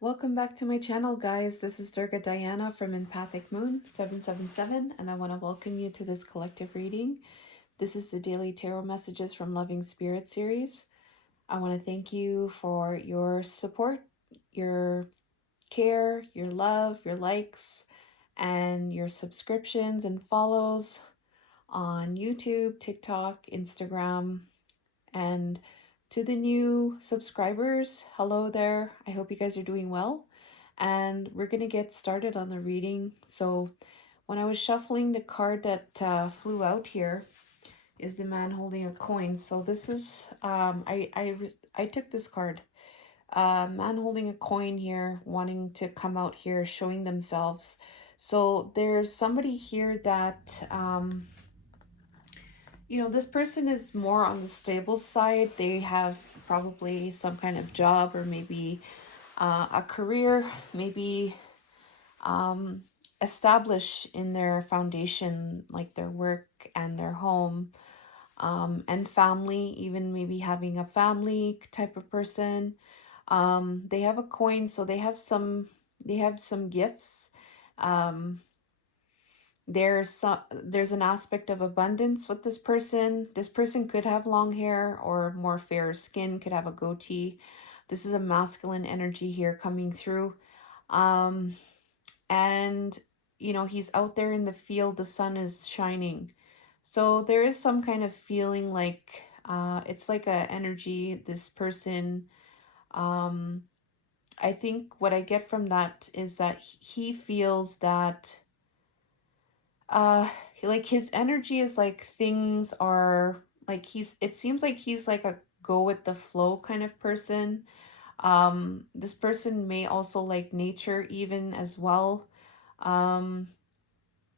Welcome back to my channel, guys. This is Durga Diana from Empathic Moon 777, and I want to welcome you to this collective reading. This is the Daily Tarot Messages from Loving Spirit series. I want to thank you for your support, your care, your love, your likes, and your subscriptions and follows on YouTube, TikTok, Instagram, and to the new subscribers, hello there. I hope you guys are doing well. And we're going to get started on the reading. So, when I was shuffling, the card that flew out here is the man holding a coin. So, this is, I took this card. Man holding a coin here, wanting to come out here, showing themselves. So, there's somebody here that, this person is more on the stable side. They have probably some kind of job or maybe a career, maybe um, establish in their foundation, like their work and their home and family, even maybe having a family type of person. They have a coin, so they have some gifts. Um, there's an aspect of abundance with this person. This person could have long hair or more fair skin, could have a goatee. This is a masculine energy here coming through. Um, and he's out there in the field, the sun is shining. So there is some kind of feeling like it's like a energy, this person. Um, I think what I get from that is that he feels that uh like his energy is like things are like it seems like he's like a go with the flow kind of person. This person may also like nature even as well. um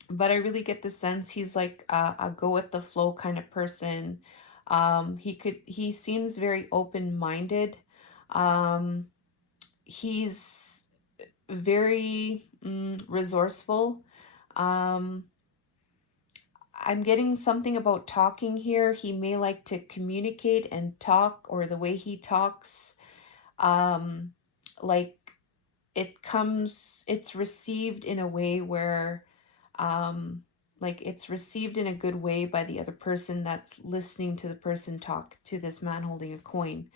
but I really get the sense he's like a go with the flow kind of person. He seems very open minded. um he's very resourceful. um I'm getting something about talking here. He may like to communicate and talk, or the way he talks, um, like it's received in a way where, like it's received in a good way by the other person that's listening to the person talk to this man holding a coin.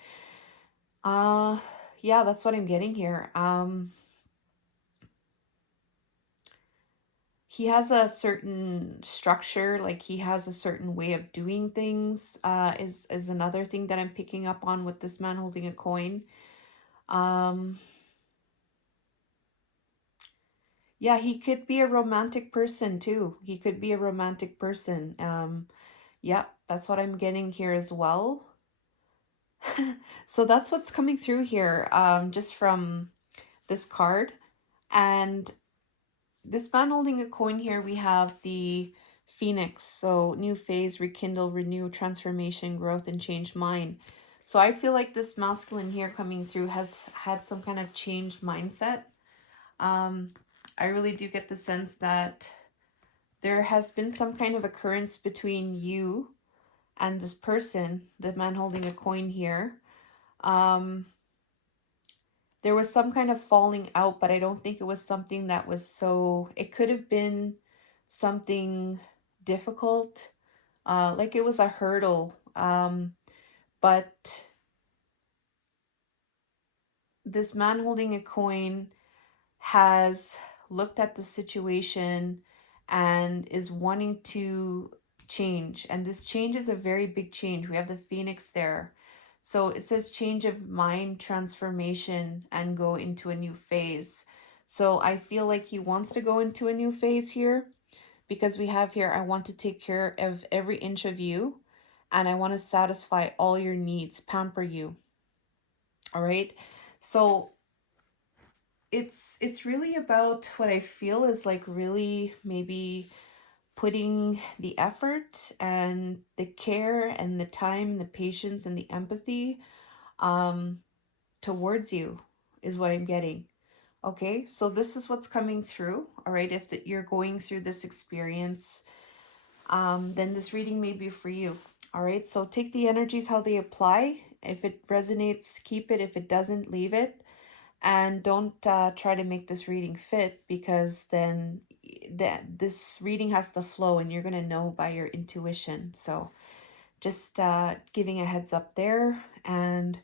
Uh, yeah, that's what I'm getting here. He has a certain structure, like he has a certain way of doing things. Is another thing that I'm picking up on with this man holding a coin. um yeah, he could be a romantic person too. He could be a romantic person. Yeah, that's what I'm getting here as well. So that's what's coming through here, just from this card. And this man holding a coin here, we have the Phoenix. So new phase, rekindle, renew, transformation, growth, and change mind. So I feel like this masculine here coming through has had some kind of changed mindset. Um, I really do get the sense that there has been some kind of occurrence between you and this person, the man holding a coin here. Um, there was some kind of falling out, but I don't think it was something that was so, it could have been something difficult, like it was a hurdle. But this man holding a coin has looked at the situation and is wanting to change. And this change is a very big change. We have the Phoenix there. So it says change of mind, transformation, and go into a new phase. So I feel like he wants to go into a new phase here, because we have here, I want to take care of every inch of you and I want to satisfy all your needs, pamper you. All right. So it's really about what I feel is like really maybe putting the effort and the care and the time, the patience and the empathy um towards you is what I'm getting. Okay, so this is what's coming through. All right, if you're going through this experience, then this reading may be for you. All right, so take the energies how they apply. If it resonates, keep it. If it doesn't, leave it. And don't try to make this reading fit, because then this reading has to flow and you're going to know by your intuition. So just giving a heads up there. And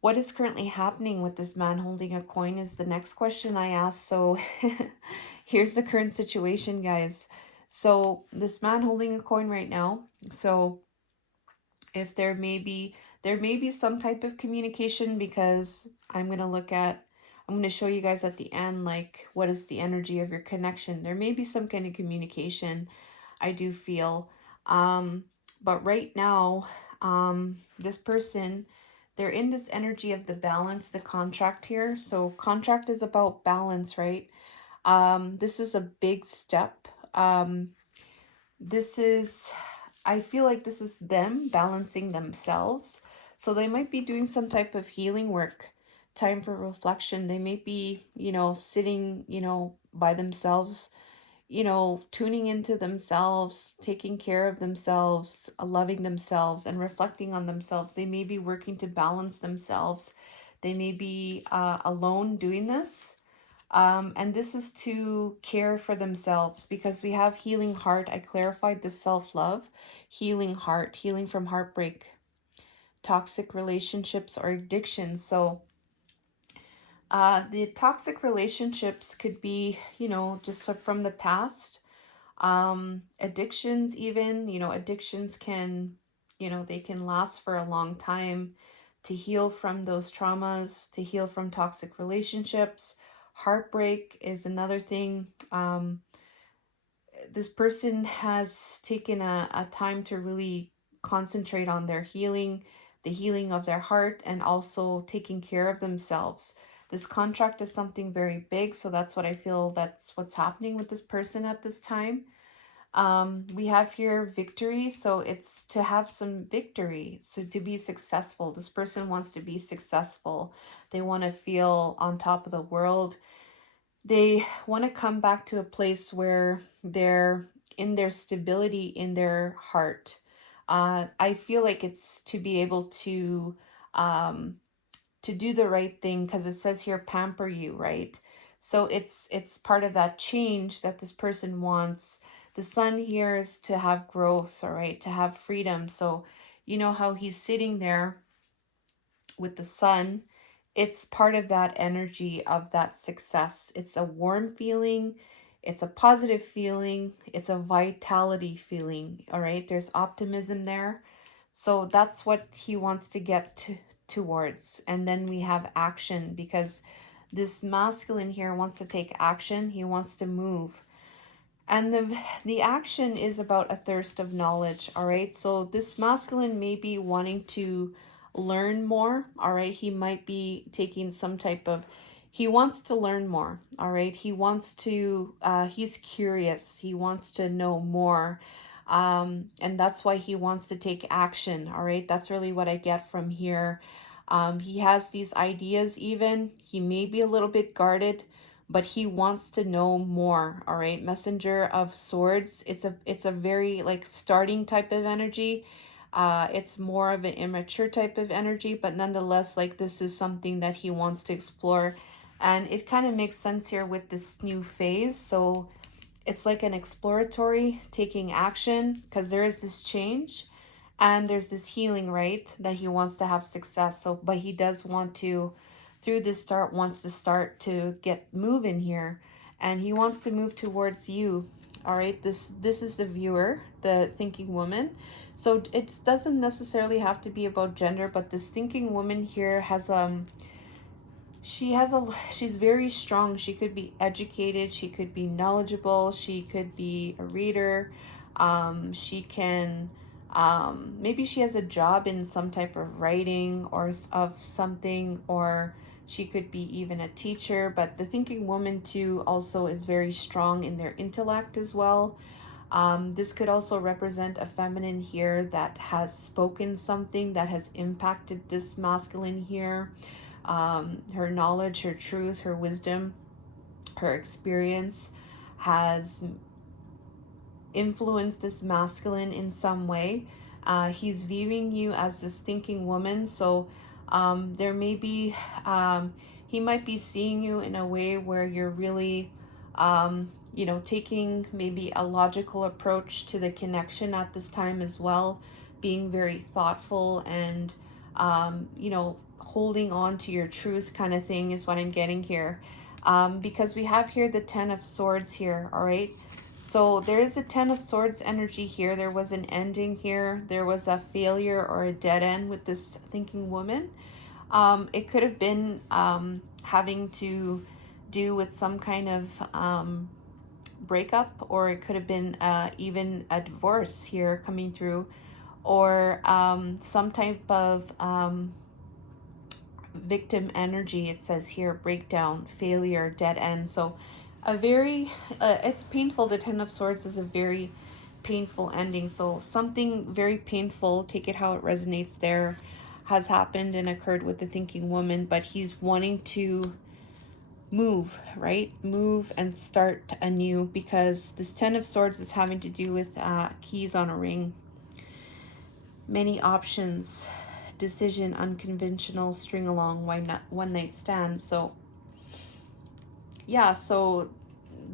what is currently happening with this man holding a coin is the next question I asked. So here's the current situation, guys. So this man holding a coin right now. So if there may be some type of communication, because I'm going to show you guys at the end, like, what is the energy of your connection. There may be some kind of communication, I do feel. um but right now, this person, they're in this energy of the balance, the contract here. So contract is about balance, right? This is a big step. This is, I feel like this is them balancing themselves. So they might be doing some type of healing work, time for reflection. They may be, sitting, by themselves, tuning into themselves, taking care of themselves, loving themselves, and reflecting on themselves. They may be working to balance themselves. They may be alone doing this. And this is to care for themselves, because we have healing heart. I clarified the self-love, healing heart, healing from heartbreak, toxic relationships, or addictions. So the toxic relationships could be, just from the past. Addictions, even, addictions can, they can last for a long time. To heal from those traumas, to heal from toxic relationships, heartbreak is another thing. This person has taken a time to really concentrate on their healing, the healing of their heart, and also taking care of themselves. This contract is something very big, so that's what I feel, that's what's happening with this person at this time. We have here victory, so it's to have some victory, so to be successful. This person wants to be successful. They want to feel on top of the world. They want to come back to a place where they're in their stability in their heart. I feel like it's to be able um, to do the right thing, because it says here pamper you, right? So it's part of that change that this person wants. The sun here is to have growth, all right, to have freedom. So you know how he's sitting there with the sun, it's part of that energy of that success. It's a warm feeling, it's a positive feeling, it's a vitality feeling, all right? There's optimism there. So that's what he wants to get towards. And then we have action, because this masculine here wants to take action, he wants to move. And the action is about a thirst of knowledge, all right? So this masculine may be wanting to learn more, all right? He might be taking some type of, he wants to learn more, all right? He wants to, he's curious, he wants to know more. And that's why he wants to take action, all right? That's really what I get from here. He has these ideas even. He may be a little bit guarded, but he wants to know more, all right? Messenger of Swords, it's a very like starting type of energy. It's more of an immature type of energy, but nonetheless, like, this is something that he wants to explore. And it kind of makes sense here with this new phase. So it's like an exploratory taking action, because there is this change and there's this healing, right, that he wants to have success. So but he does want to, through this start, wants to start to get moving here, and he wants to move towards you. All right, this is the viewer, the thinking woman. So it doesn't necessarily have to be about gender, but this thinking woman here has she's very strong. She could be educated, she could be knowledgeable, she could be a reader. She can, maybe she has a job in some type of writing or of something, or she could be even a teacher. But the thinking woman too also is very strong in their intellect as well. This could also represent a feminine here that has spoken something that has impacted this masculine here. Her knowledge, her truth, her wisdom, her experience has influenced this masculine in some way. He's viewing you as this thinking woman. So there may be, he might be seeing you in a way where you're really, taking maybe a logical approach to the connection at this time as well, being very thoughtful and, holding on to your truth kind of thing is what I'm getting here. Because we have here the Ten of Swords here, all right? So there is a Ten of Swords energy here. There was an ending here. There was a failure or a dead end with this thinking woman. It could have been having to do with some kind of breakup, or it could have been even a divorce here coming through, or some type of victim energy. It says here breakdown, failure, dead end. So a very it's painful. The Ten of Swords is a very painful ending. So something very painful, take it how it resonates there, has happened and occurred with the thinking woman, but he's wanting to move, right? Move and start anew, because this Ten of Swords is having to do with keys on a ring, many options, decision, unconventional, string along, why not one night stand. So yeah, so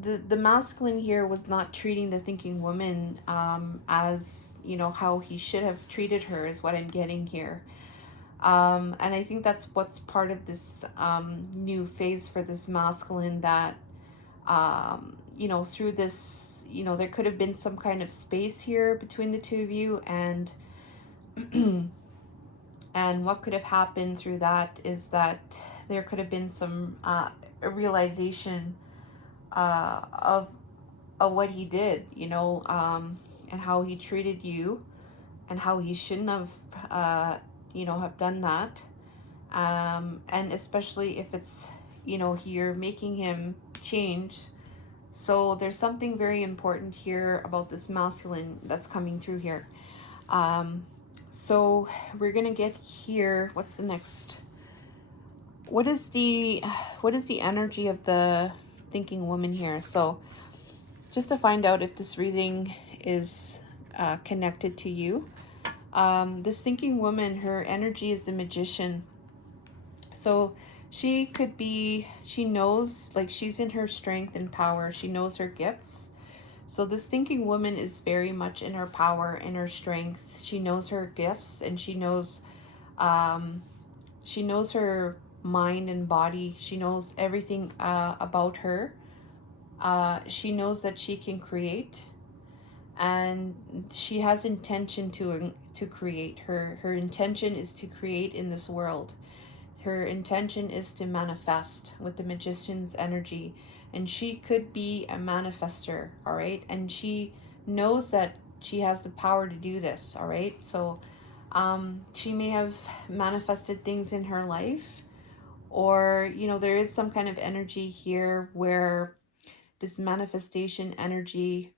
the masculine here was not treating the thinking woman as, how he should have treated her, is what I'm getting here. And I think that's what's part of this new phase for this masculine, that through this, there could have been some kind of space here between the two of you, and and what could have happened through that is that there could have been some a realization of what he did, and how he treated you, and how he shouldn't have, have done that. And especially if it's, you're making him change. So there's something very important here about this masculine that's coming through here. Um, so we're gonna get here. What's the next? What is the energy of the thinking woman here? So just to find out if this reading is connected to you. This thinking woman, her energy is the Magician. So she knows, like, she's in her strength and power. She knows her gifts. So this thinking woman is very much in her power, in her strength. She knows her gifts, and um, she knows her mind and body. She knows everything about her. She knows that she can create, and she has intention to create. Her intention is to create in this world. Her intention is to manifest with the Magician's energy, and she could be a manifester, all right? And she knows that she has the power to do this, all right? So she may have manifested things in her life, or, there is some kind of energy here where this manifestation energy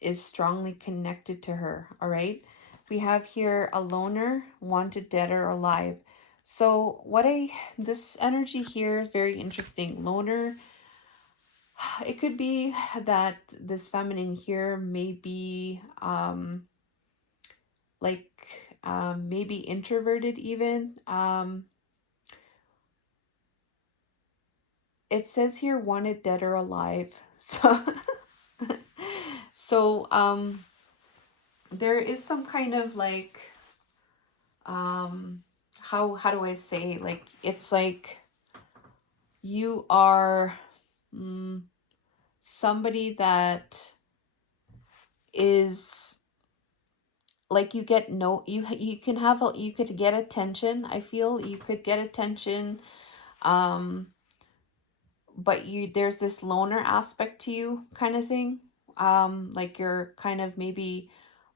is strongly connected to her, all right? We have here a loner, wanted dead or alive. So this energy here is very interesting. Loner, it could be that this feminine here may be like maybe introverted even. It says here wanted dead or alive. So so there is some kind of like how do I say, like, it's like you are somebody that is like, you get no you can have you could get attention. I feel you could get attention, um but there's this loner aspect to you kind of thing. Like you're kind of maybe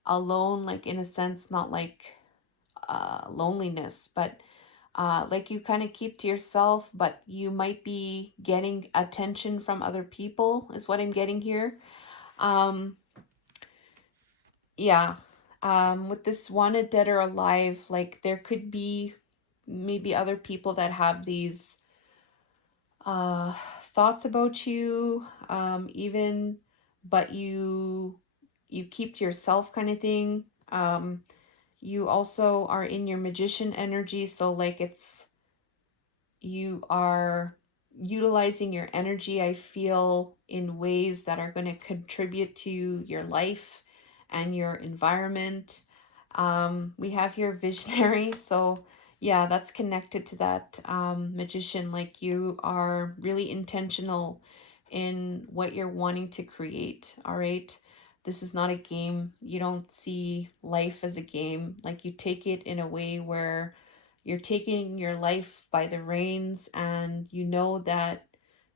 alone, like in a sense, not like loneliness, but like you kind of keep to yourself, but you might be getting attention from other people, is what I'm getting here. Um, yeah. With this wanted dead or alive, like there could be maybe other people that have these uh thoughts about you, even, but you keep to yourself kind of thing. You also are in your Magician energy, so like it's, you are utilizing your energy, I feel, in ways that are going to contribute to your life and your environment. We have here visionary, so yeah, that's connected to that magician. Like you are really intentional in what you're wanting to create. All right. This is not a game. You don't see life as a game. Like you take it in a way where you're taking your life by the reins and you know that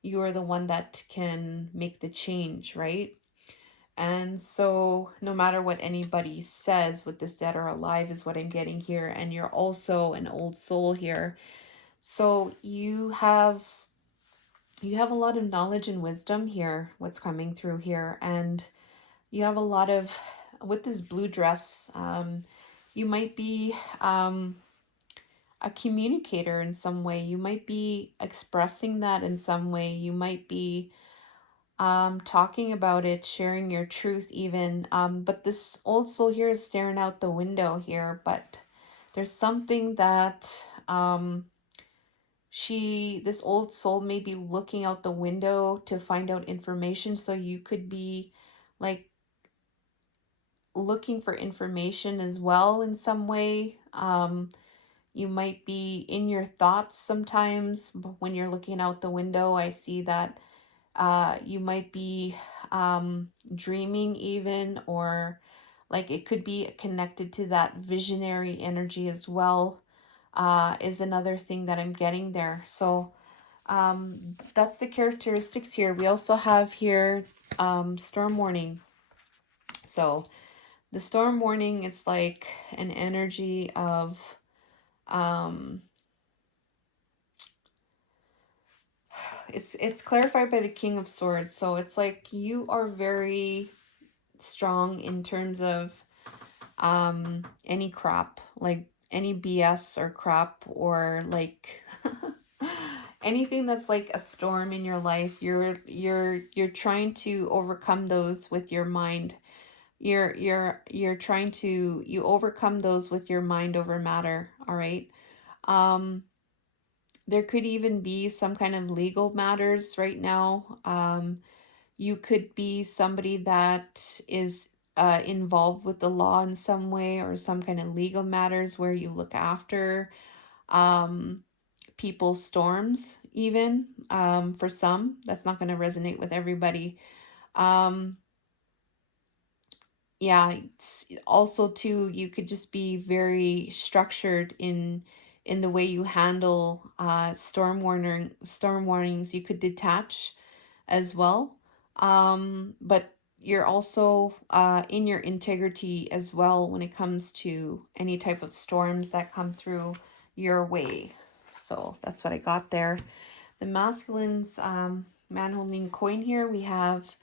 you are the one that can make the change, right? And so, no matter what anybody says with this dead or alive, is what I'm getting here. And you're also an old soul here. So you have a lot of knowledge and wisdom here, what's coming through here. And you have a lot of, with this blue dress, you might be a communicator in some way. You might be expressing that in some way. You might be talking about it, sharing your truth even. But this old soul here is staring out the window here, but there's something that this old soul may be looking out the window to find out information. So you could be like looking for information as well in some way. You might be in your thoughts sometimes when you're looking out the window. I see that you might be dreaming even, or like it could be connected to that visionary energy as well, is another thing that I'm getting there. So that's the characteristics here. We also have here storm warning. So the storm warning, it's like an energy of um, it's clarified by the King of Swords. So it's like you are very strong in terms of any crap, like any BS or crap, or like anything that's like a storm in your life. You're trying to overcome those with your mind. You're trying to you overcome those with your mind over matter, all right? Um there could even be some kind of legal matters right now. You could be somebody that is involved with the law in some way, or some kind of legal matters where you look after um, people's storms, even. For some, that's not going to resonate with everybody. Um, yeah, also too, you could just be very structured in the way you handle storm warnings. You could detach as well. But you're also in your integrity as well when it comes to any type of storms that come through your way. So that's what I got there. The masculine's man holding coin here, we have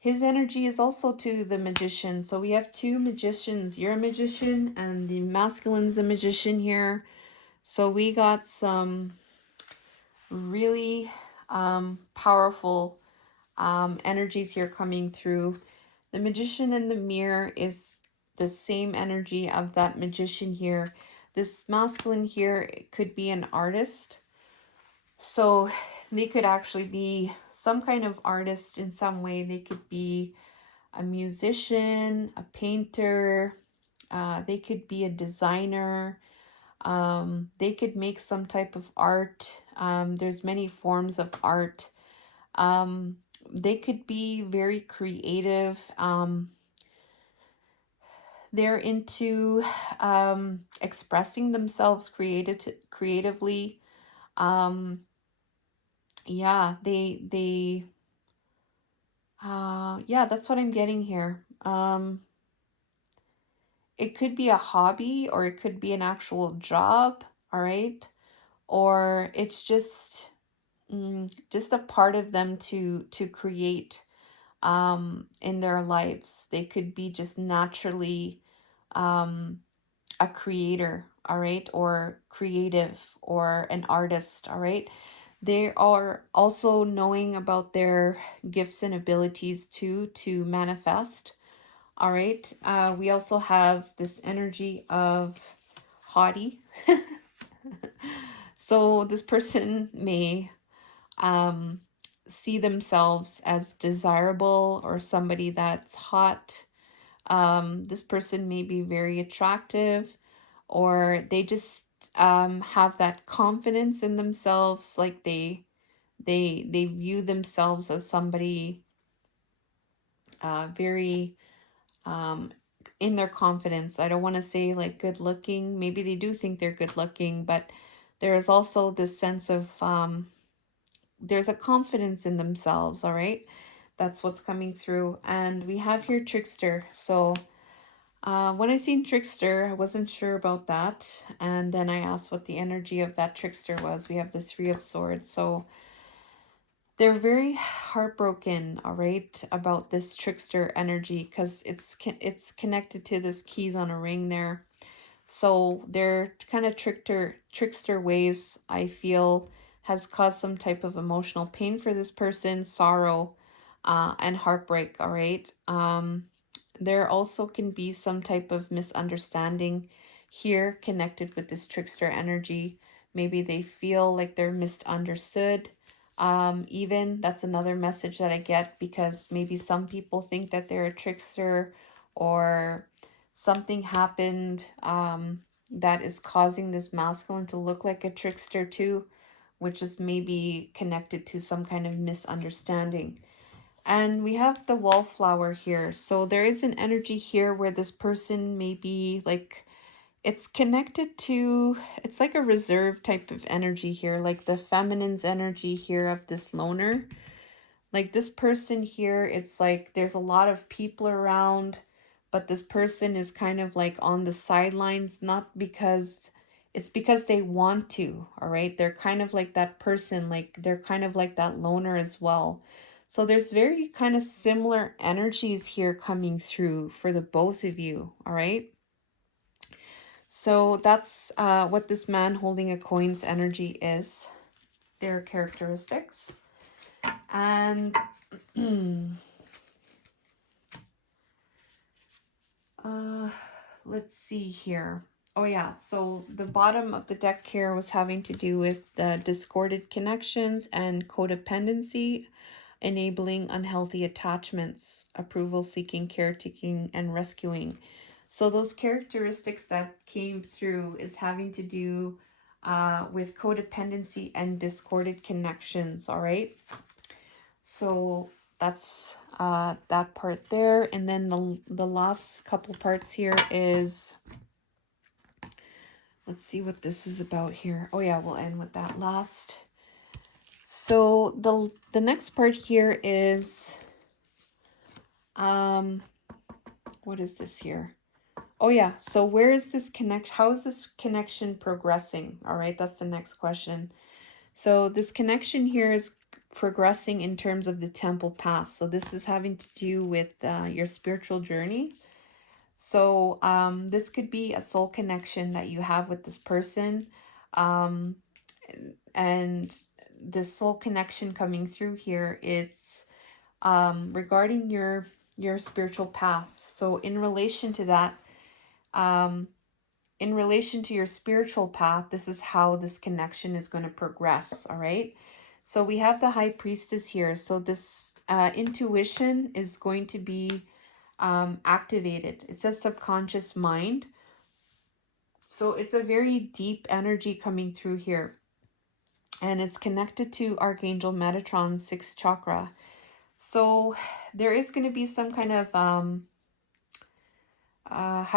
his energy is also to the magician. So we have two magicians. You're a magician and the masculine's a magician here. So we got some really powerful energies here coming through. The magician in the mirror is the same energy of that magician here. This masculine here could be an artist. So they could actually be some kind of artist in some way. They could be a musician, a painter, they could be a designer. They could make some type of art. There's many forms of art. Um, they could be very creative. They're into expressing themselves creatively. Um, yeah, yeah, that's what I'm getting here. It could be a hobby or it could be an actual job, all right? Or it's just a part of them to create in their lives. They could be just naturally um, a creator, all right, or creative or an artist, all right. They are also knowing about their gifts and abilities too to manifest, all right. We also have this energy of haughty. So this person may um, see themselves as desirable or somebody that's hot. This person may be very attractive, or they just have that confidence in themselves, like they view themselves as somebody very um, in their confidence. I don't want to say like good looking. Maybe they do think they're good looking, but there is also this sense of there's a confidence in themselves, all right? That's what's coming through. And we have here Trickster. So when I seen Trickster, I wasn't sure about that. And then I asked what the energy of that Trickster was. We have the Three of Swords. So they're very heartbroken, all right, about this Trickster energy because it's connected to this keys on a ring there. So their kind of trickster ways, I feel, has caused some type of emotional pain for this person, sorrow, and heartbreak. All right. There also can be some type of misunderstanding here connected with this trickster energy. Maybe they feel like they're misunderstood. Even that's another message that I get, because maybe some people think that they're a trickster, or something happened that is causing this masculine to look like a trickster too, which is maybe connected to some kind of misunderstanding. And we have the wallflower here. So there is an energy here where this person may be like, it's connected to, it's like a reserve type of energy here, like the feminine's energy here of this loner. Like this person here, it's like there's a lot of people around, but this person is kind of like on the sidelines, not because it's because they want to, all right? They're kind of like that person, like they're kind of like that loner as well. So there's very kind of similar energies here coming through for the both of you, all right? So that's what this man holding a coin's energy is, their characteristics. And Uh, let's see here. Oh yeah, so the bottom of the deck here was having to do with the discorded connections and codependency, enabling unhealthy attachments, approval seeking, caretaking, and rescuing. So those characteristics that came through is having to do with codependency and discorded connections, all right? So that's that part there. And then the last couple parts here is, let's see what this is about here. Oh yeah, we'll end with that last. So the next part here is what is this here? Oh yeah, so where is this connection? How is this connection progressing? All right, that's the next question. So this connection here is progressing in terms of the temple path. So this is having to do with your spiritual journey. So this could be a soul connection that you have with this person. Um, and this soul connection coming through here, it's regarding your spiritual path. So in relation to that, um, in relation to your spiritual path, this is how this connection is going to progress, all right? So we have the high priestess here. So this intuition is going to be activated. It says subconscious mind. So it's a very deep energy coming through here. And it's connected to Archangel Metatron's sixth chakra. So there is going to be some kind of how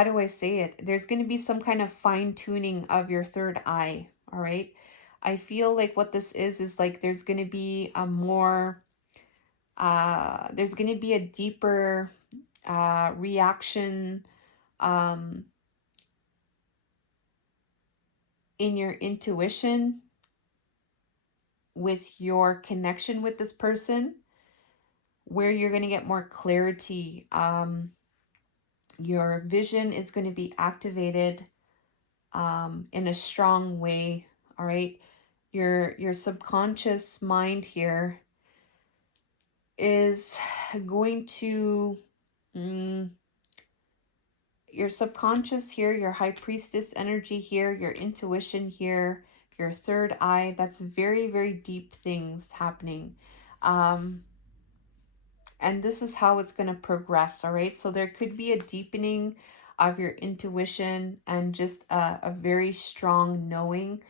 do I say it? There's going to be some kind of fine tuning of your third eye. All right. I feel like what this is like there's going to be a more, there's going to be a deeper reaction um, in your intuition with your connection with this person, where you're going to get more clarity. Your vision is going to be activated in a strong way. All right. Your subconscious mind here is going to your subconscious here, your high priestess energy here, your intuition here, your third eye. That's very, very deep things happening. Um, and this is how it's going to progress. All right. So there could be a deepening of your intuition and just a very strong knowing.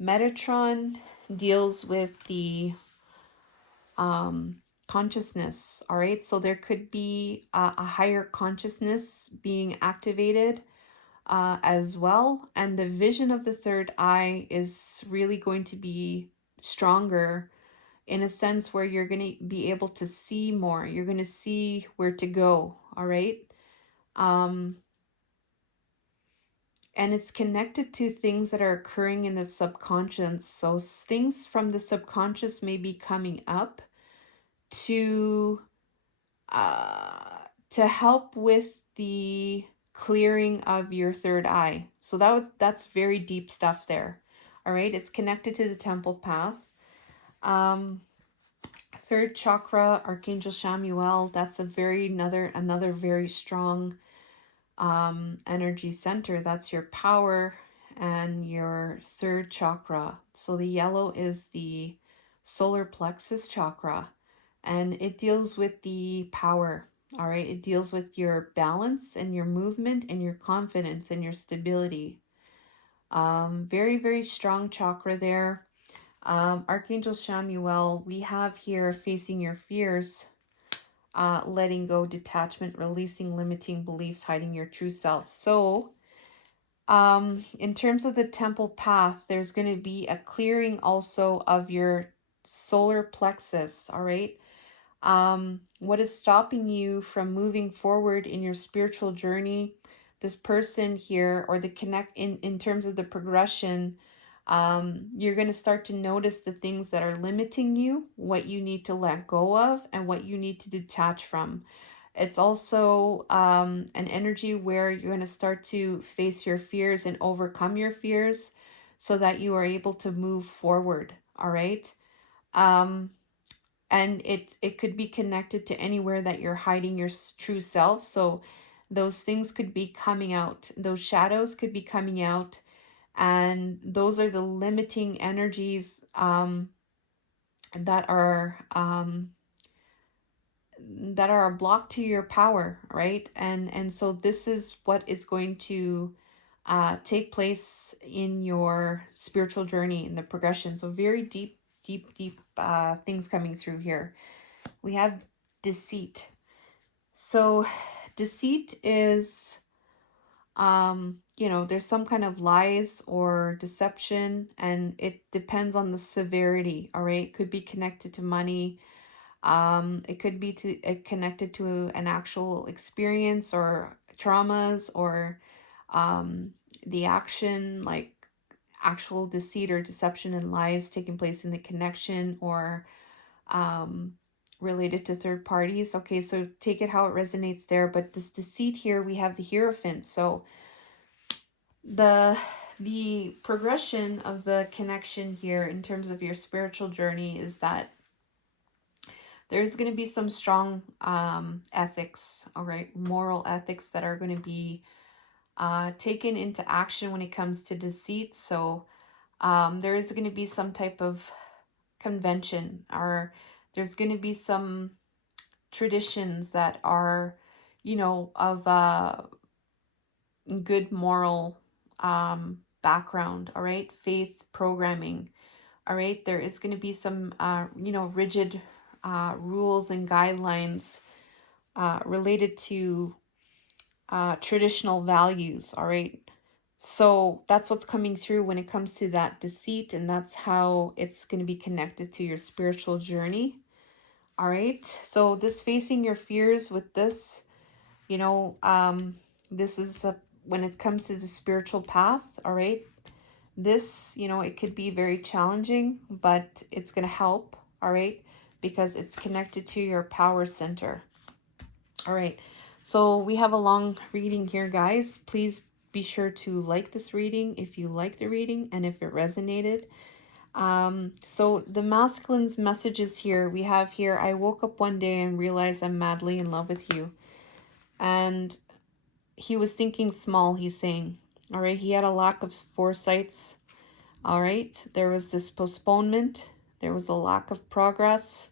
Metatron deals with the um, consciousness. All right. So there could be a higher consciousness being activated as well. And the vision of the third eye is really going to be stronger in a sense where you're going to be able to see more. You're going to see where to go. All right. Um, and it's connected to things that are occurring in the subconscious. So things from the subconscious may be coming up to uh, to help with the clearing of your third eye. So that's very deep stuff there. All right, it's connected to the temple path. Um, Third chakra, Archangel Chamuel. That's a very another very strong energy center. That's your power and your third chakra. So the yellow is the solar plexus chakra, and it deals with the power. All right, it deals with your balance and your movement and your confidence and your stability. Very, very strong chakra there. Archangel Chamuel, we have here facing your fears, letting go, detachment, releasing limiting beliefs, hiding your true self. So, in terms of the temple path, there's going to be a clearing also of your solar plexus. All right. What is stopping you from moving forward in your spiritual journey? This person here, or the connect in terms of the progression, you're going to start to notice the things that are limiting you, what you need to let go of, and what you need to detach from. It's also an energy where you're going to start to face your fears and overcome your fears so that you are able to move forward. All right. Um, and it could be connected to anywhere that you're hiding your true self. So those things could be coming out. Those shadows could be coming out, and those are the limiting energies that are that are a block to your power, right? And so this is what is going to take place in your spiritual journey, in the progression. So very deep, deep things coming through here. We have deceit. So deceit is there's some kind of lies or deception, and it depends on the severity. All right, it could be connected to money. It could be connected to an actual experience or traumas, or um the action, like actual deceit or deception and lies taking place in the connection, or um, related to third parties. Okay, so take it how it resonates there. But this deceit here, we have the Hierophant. So the the progression of the connection here in terms of your spiritual journey is that there's going to be some strong ethics, all right, moral ethics that are going to be taken into action when it comes to deceit. So there is going to be some type of convention, or there's going to be some traditions that are, of good moral background, all right, faith programming, all right. There is going to be some, rigid rules and guidelines related to traditional values, all right. So that's what's coming through when it comes to that deceit, and that's how it's going to be connected to your spiritual journey. All right. So this facing your fears with this, you know, this is when it comes to the spiritual path. All right. This, it could be very challenging, but it's going to help. All right. Because it's connected to your power center. All right. So we have a long reading here, guys. Please be sure to like this reading if you like the reading and if it resonated. So the masculine's messages here, we have here, I woke up one day and realized I'm madly in love with you. And he was thinking small, he's saying. All right, he had a lack of foresights. All right, there was this postponement, there was a lack of progress,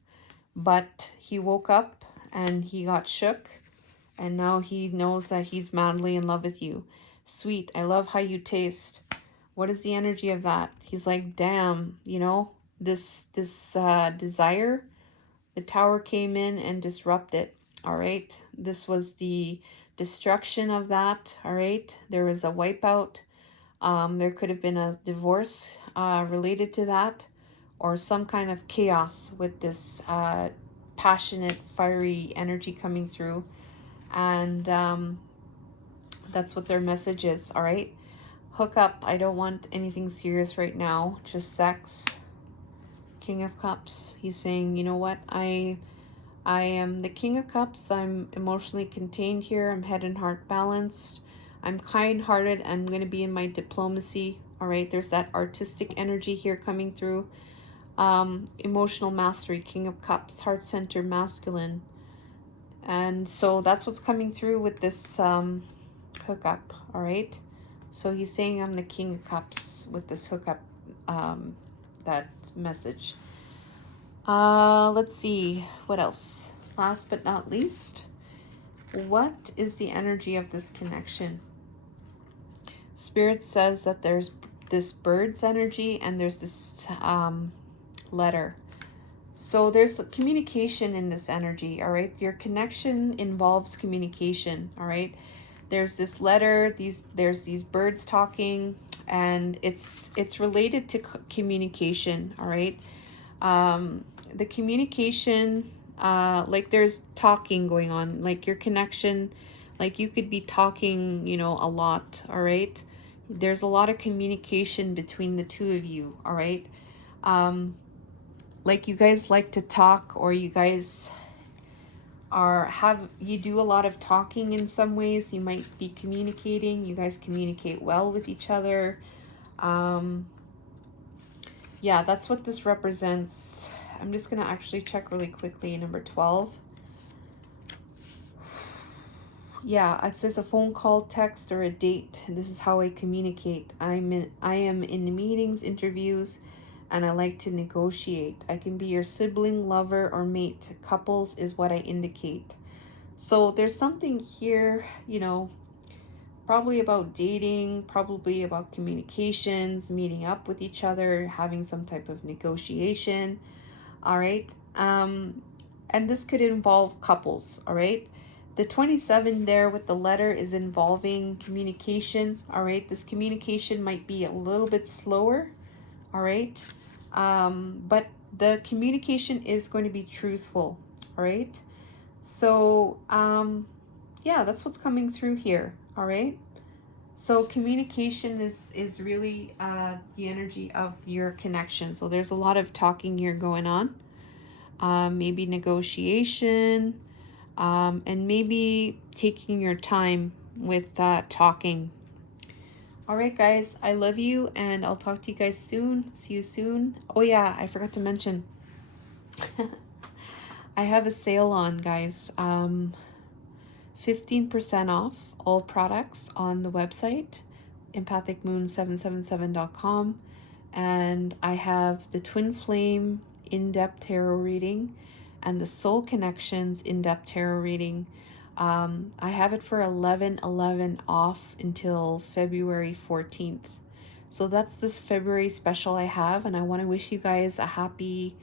but he woke up and he got shook, and now he knows that he's madly in love with you. Sweet, I love how you taste. What is the energy of that? He's like, damn, you know, this desire, the tower came in and disrupted. All right, this was the destruction of that. All right, there was a wipeout. There could have been a divorce related to that, or some kind of chaos with this passionate, fiery energy coming through. And that's what their message is, all right? Hook up. I don't want anything serious right now, just sex. King of Cups. He's saying, you know what? I am the King of Cups. I'm emotionally contained here. I'm head and heart balanced. I'm kind-hearted. I'm going to be in my diplomacy. All right, there's that artistic energy here coming through. Emotional mastery, King of Cups, heart center, masculine. And so that's what's coming through with this hookup. All right. So he's saying I'm the King of Cups with this hookup, that message. Let's see what else. Last but not least, what is the energy of this connection? Spirit says that there's this bird's energy and there's this letter. So there's communication in this energy, all right? Your connection involves communication, all right? There's this letter, there's these birds talking, and it's related to communication, all right? The communication, like there's talking going on, like your connection, like you could be talking, you know, a lot, all right? There's a lot of communication between the two of you, all right? Like you guys like to talk, or you guys you do a lot of talking in some ways. You might be communicating. You guys communicate well with each other. Yeah, that's what this represents. I'm just going to actually check really quickly. Number 12. Yeah, it says a phone call, text, or a date. This is how I communicate. I am in meetings, interviews, and I like to negotiate. I can be your sibling, lover, or mate. Couples is what I indicate. So there's something here, you know, probably about dating, probably about communications, meeting up with each other, having some type of negotiation. All right. And this could involve couples. All right. The 27 there with the letter is involving communication. All right. This communication might be a little bit slower. All right. But the communication is going to be truthful. All right. So, yeah, that's what's coming through here. All right. So communication is really the energy of your connection. So there's a lot of talking here going on. Maybe negotiation, and maybe taking your time with talking. All right, guys, I love you, and I'll talk to you guys soon. See you soon. Oh, yeah, I forgot to mention. I have a sale on, guys. 15% off all products on the website, empathicmoon777.com. And I have the Twin Flame in-depth tarot reading and the Soul Connections in-depth tarot reading. I have it for 11/11 off until February 14th. So that's this February special I have, and I want to wish you guys a happy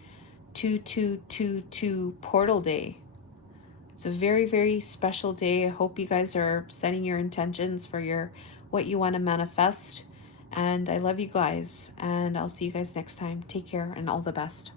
2222 Portal Day. It's a very, very special day. I hope you guys are setting your intentions for what you want to manifest. And I love you guys, and I'll see you guys next time. Take care and all the best.